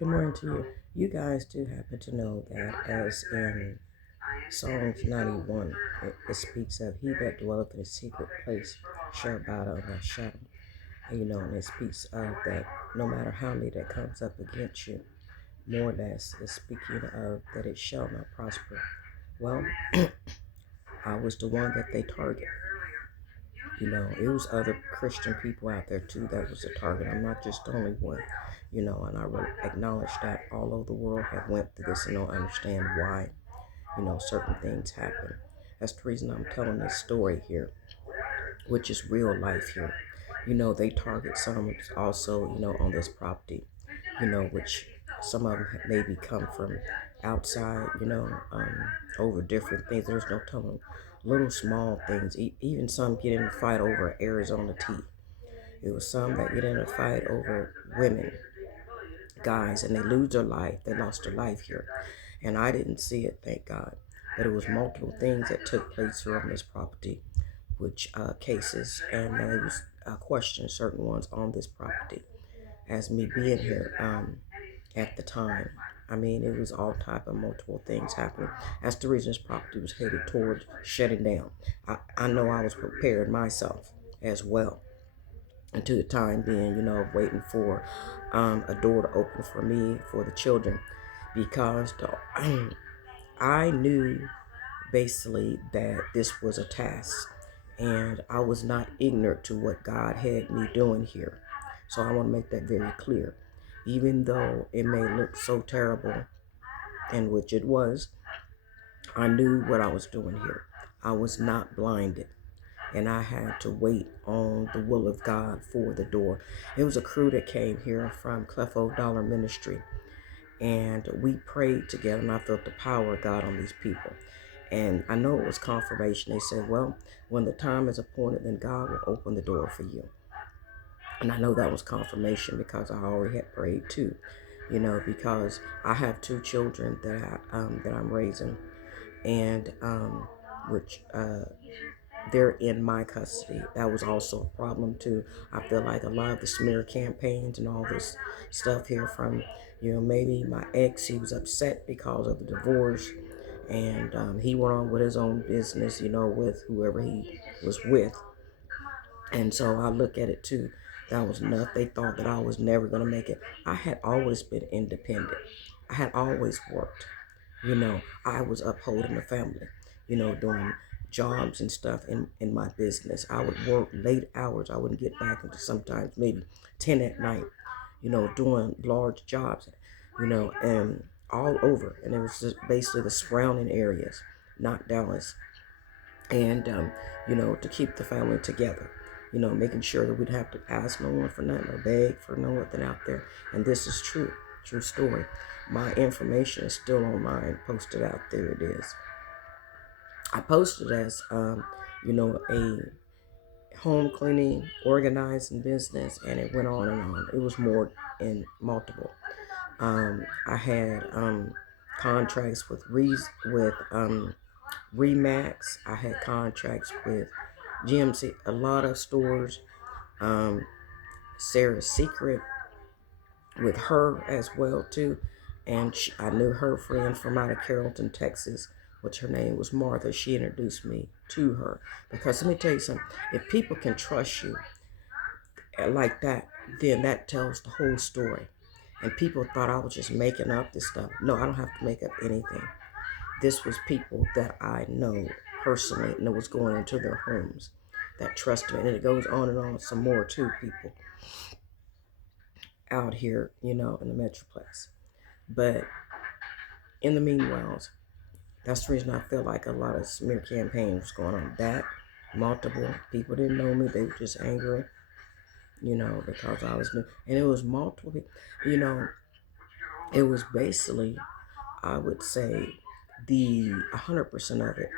Good morning to you. You guys do happen to know that as in Psalms 91, it speaks of he that dwelleth in the secret place shall abide under thy shadow. And it speaks of that no matter how many that comes up against you, more or less is speaking of that it shall not prosper. Well, I was the one that they target. It was other Christian people out there too that was the target. I'm not just the only one, and I will acknowledge that all over the world have went through this and don't understand why, certain things happen. That's the reason I'm telling this story here, which is real life here. They target some also, on this property, which some of them maybe come from outside, over different things. There's no telling. Little small things. Even some get in a fight over Arizona tea. It was some that get in a fight over women, guys, and they lose their life. They lost their life here. And I didn't see it, thank God. But it was multiple things that took place here on this property, which cases, and there was questioned certain ones on this property. As me being here at the time, I mean, it was all type of multiple things happening. That's the reason this property was headed towards shutting down. I know I was prepared myself as well. And to the time being, waiting for a door to open for me, for the children, because I knew basically that this was a task, and I was not ignorant to what God had me doing here. So I want to make that very clear. Even though it may look so terrible, and which it was, I knew what I was doing here. I was not blinded, and I had to wait on the will of God for the door. It was a crew that came here from Clefo Dollar Ministry, and we prayed together, and I felt the power of God on these people. And I know it was confirmation. They said, well, when the time is appointed, then God will open the door for you. And I know that was confirmation because I already had prayed too, because I have two children that I'm raising, and which they're in my custody. That was also a problem too. I feel like a lot of the smear campaigns and all this stuff here from, maybe my ex, he was upset because of the divorce, and he went on with his own business, with whoever he was with. And so I look at it too. That was enough. They thought that I was never going to make it. I had always been independent. I had always worked. I was upholding the family, doing jobs and stuff in my business. I would work late hours. I wouldn't get back until sometimes maybe 10 at night, doing large jobs, and all over. And it was just basically the surrounding areas, not Dallas. And, to keep the family together, making sure that we'd have to ask no one for nothing or beg for nothing out there. And this is true story. My information is still online, posted out there. It is. I posted as, a home cleaning, organizing business, and it went on and on. It was more in multiple. I had contracts with Remax. I had contracts with GMC, a lot of stores. Um, Sarah's Secret with her as well too, and I knew her friend from out of Carrollton, Texas, which her name was Martha. She introduced me to her because let me tell you something. If people can trust you like that, then that tells the whole story. And people thought I was just making up this stuff. No, I don't have to make up anything. This was people that I know personally and that was going into their homes that trust me. And it goes on and on some more too, people out here, in the Metroplex. But in the meanwhile, that's the reason I feel like a lot of smear campaigns was going on. That multiple people didn't know me. They were just angry, because I was new. And it was multiple people, it was basically, I would say, the 100% of it,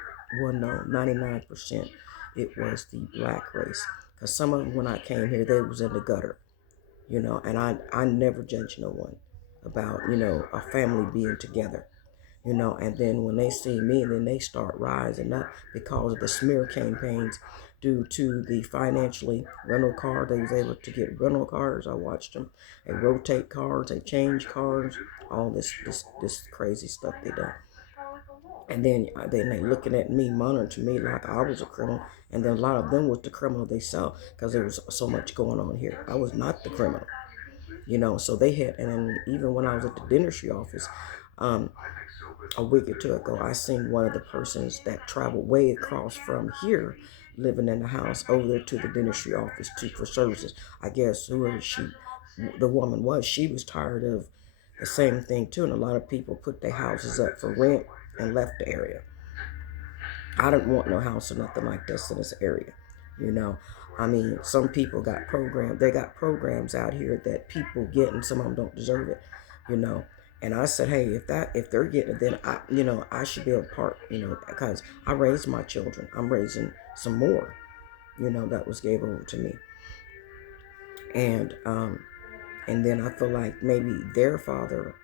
well, no, 99%, it was the black race. Because some of them, when I came here, they was in the gutter, and I never judge no one about, a family being together. And then when they see me, then they start rising up because of the smear campaigns due to the financially rental car. They was able to get rental cars. I watched them. They rotate cars, they change cars, all this crazy stuff they do. And then they looking at me, monitoring me like I was a criminal. And then a lot of them was the criminal they saw because there was so much going on here. I was not the criminal. So they had, and then even when I was at the dentistry office, um, a week or two ago, I seen one of the persons that traveled way across from here, living in the house over there to the dentistry office for services. I guess whoever the woman was, she was tired of the same thing too, and a lot of people put their houses up for rent and left the area. I didn't want no house or nothing like this in this area. I mean, some people got programs. They got programs out here that people get, and some of them don't deserve it. You know, and I said, hey, if they're getting it, then I should be a part. Because I raised my children. I'm raising some more. That was gave over to me, and then I feel like maybe their father,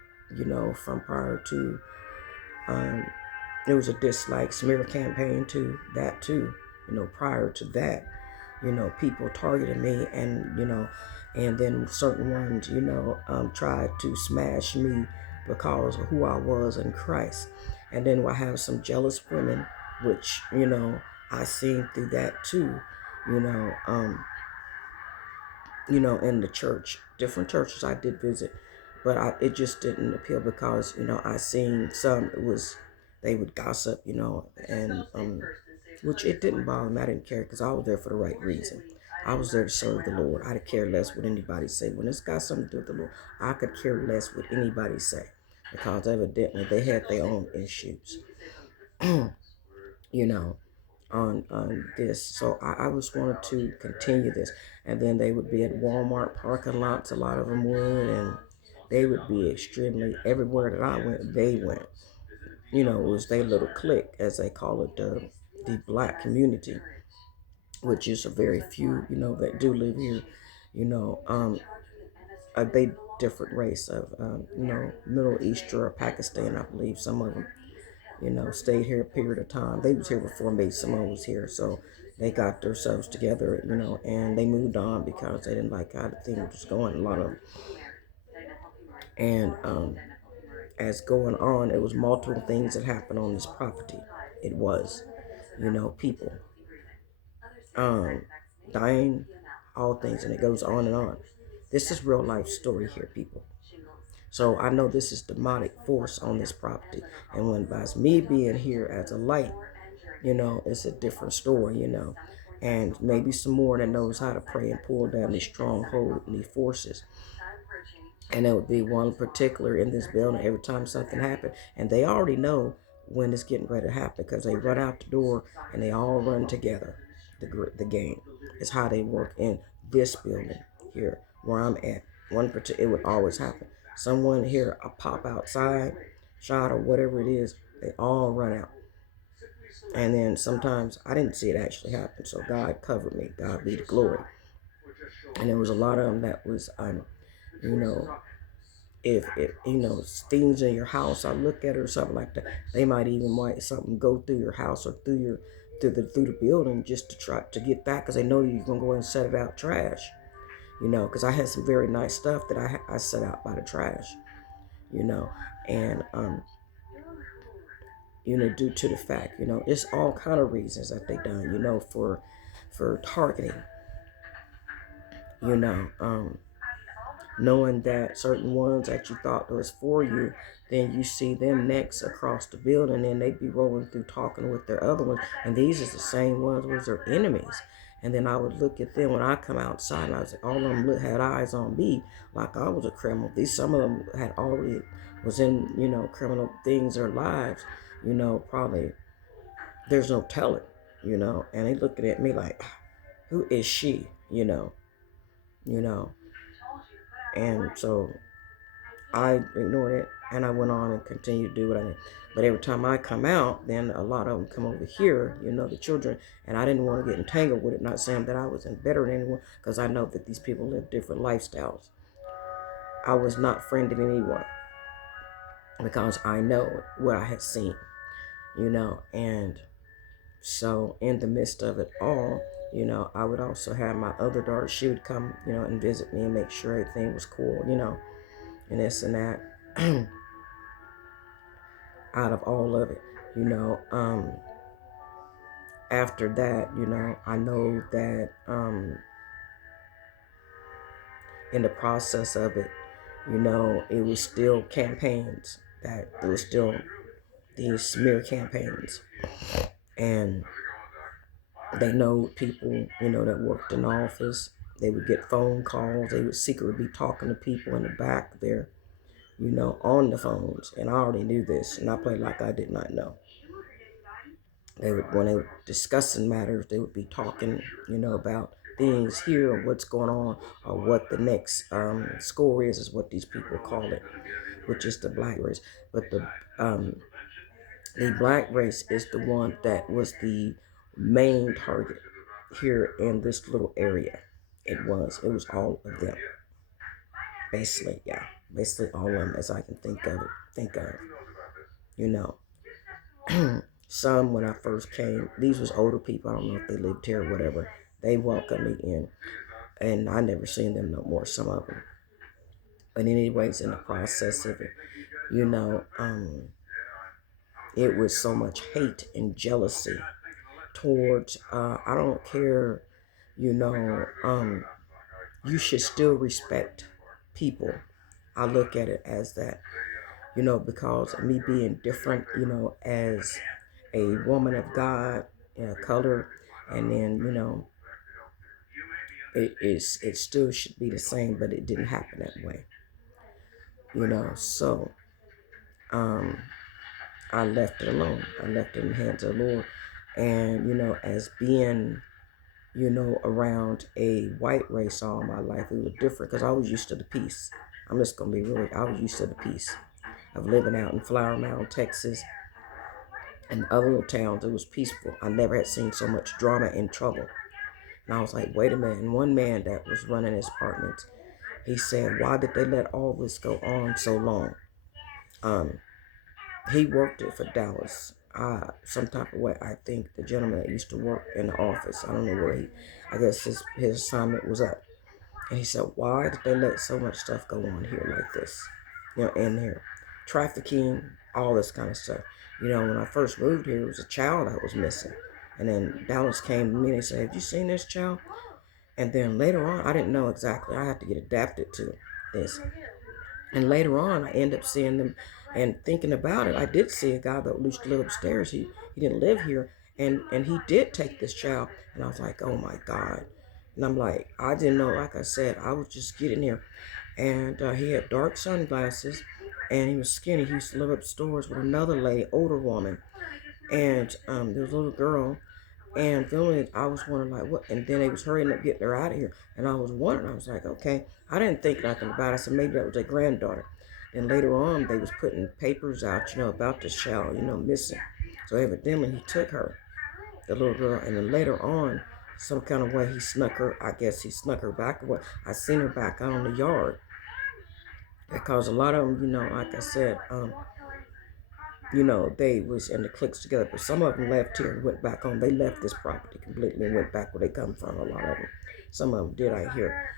from prior to, um, it was a dislike smear campaign to that too. Prior to that, people targeted me, and then certain ones, tried to smash me because of who I was in Christ. And then I have some jealous women, which, I seen through that too, you know, um, in the church, different churches I did visit, but it just didn't appeal because, I seen some, they would gossip, and which it didn't bother me. I didn't care because I was there for the right reason. I was there to serve the Lord. I could care less what anybody say. When it's got something to do with the Lord, I could care less what anybody say because evidently they had their own issues, you know, on this. So I just wanted to continue this. And then they would be at Walmart parking lots, a lot of them would, and they would be extremely, everywhere that I went, they went. It was their little clique, as they call it, the black community, which is a very few, that do live here, you know, um, they different race of, Middle Eastern or Pakistan, I believe some of them, stayed here a period of time. They was here before me, some of them was here, so they got themselves together, and they moved on because they didn't like how the thing was going, a lot of them. And as going on, it was multiple things that happened on this property. It was, people um, dying, all things, and it goes on and on. This is real life story here, people. So I know this is demonic force on this property, and when by me being here as a light, it's a different story, and maybe some more that knows how to pray and pull down these stronghold and these forces. And it would be one particular in this building every time something happened, and they already know when it's getting ready to happen because they run out the door and they all run together. The game is how they work in this building here where I'm at. One particular, it would always happen. Someone here, a pop outside, shot or whatever it is, they all run out. And then sometimes I didn't see it actually happen, so God covered me. God be the glory. And there was a lot of them that was, you know, if things in your house, I look at it or something like that, they might something go through your house or through the building just to try to get that because they know you're gonna go and set it out trash. Because I had some very nice stuff that I set out by the trash. And due to the fact, it's all kind of reasons that they done, for targeting, you know, um, knowing that certain ones that you thought was for you, then you see them next across the building and they be rolling through talking with their other ones. And these is the same ones was their enemies. And then I would look at them when I come outside and I was all of them had eyes on me like I was a criminal. Some of them had already was in, criminal things or lives, probably there's no telling, and they looking at me like, who is she, you know, and so I ignored it and I went on and continued to do what I did. But every time I come out, then a lot of them come over here, the children, and I didn't want to get entangled with it. Not saying that I was better than anyone, because I know that these people live different lifestyles. I was not friending anyone. because I know what I had seen, and so in the midst of it all, I would also have my other daughter. She would come, and visit me and make sure everything was cool, and this and that. Out of all of it, after that, I know that in the process of it, it was still campaigns, that there was still these smear campaigns, and they know people, that worked in office. They would get phone calls. They would secretly be talking to people in the back there, on the phones. And I already knew this, and I played like I did not know. They would, when they were discussing matters, they would be talking, about things here, or what's going on, or what the next score is what these people call it, which is the black race. But the black race is the one that was the main target here in this little area. It was all of them, basically. Yeah, basically all of them, as I can think of, you know. Some, when I first came, these was older people. I don't know if they lived here or whatever. They welcomed me in, and I never seen them no more. Some of them, but anyways, in the process of it, you know, it was so much hate and jealousy towards. I don't care, you should still respect people. I look at it as that, because of me being different, as a woman of God, color, and then, it still should be the same, but it didn't happen that way, so I left it alone. I left it in the hands of the Lord. And, as being, around a white race all my life, it was different because I was used to the peace. I'm just going to be real. I was used to the peace of living out in Flower Mound, Texas, and other little towns. It was peaceful. I never had seen so much drama and trouble. And I was like, wait a minute. And one man that was running his apartment, he said, why did they let all this go on so long? He worked it for Dallas. Some type of way. I think the gentleman that used to work in the office, I don't know where I guess his assignment was up. And he said, why did they let so much stuff go on here like this? In there. Trafficking, all this kind of stuff. When I first moved here, it was a child that was missing. And then Dallas came to me and they said, have you seen this child? And then later on, I didn't know exactly. I had to get adapted to this. And later on, I ended up seeing them and thinking about it. I did see a guy that used to live upstairs. He didn't live here. And he did take this child. And I was like, oh my God. And I'm like, I didn't know. Like I said, I was just getting here. And he had dark sunglasses. And he was skinny. He used to live upstairs with another lady, older woman. And there was a little girl. And feeling, I was wondering, like, what? And then they was hurrying up, getting her out of here. And I was wondering, I was like, okay. I didn't think nothing about it. I said, maybe that was their granddaughter. And later on, they was putting papers out, about this child, missing. So evidently, he took her, the little girl. And then later on, some kind of way, he snuck her. I guess he snuck her back away. I seen her back out in the yard. Because a lot of them, like I said, they was in the cliques together, but some of them left here and went back home. They left this property completely and went back where they come from, a lot of them. Some of them did, I hear.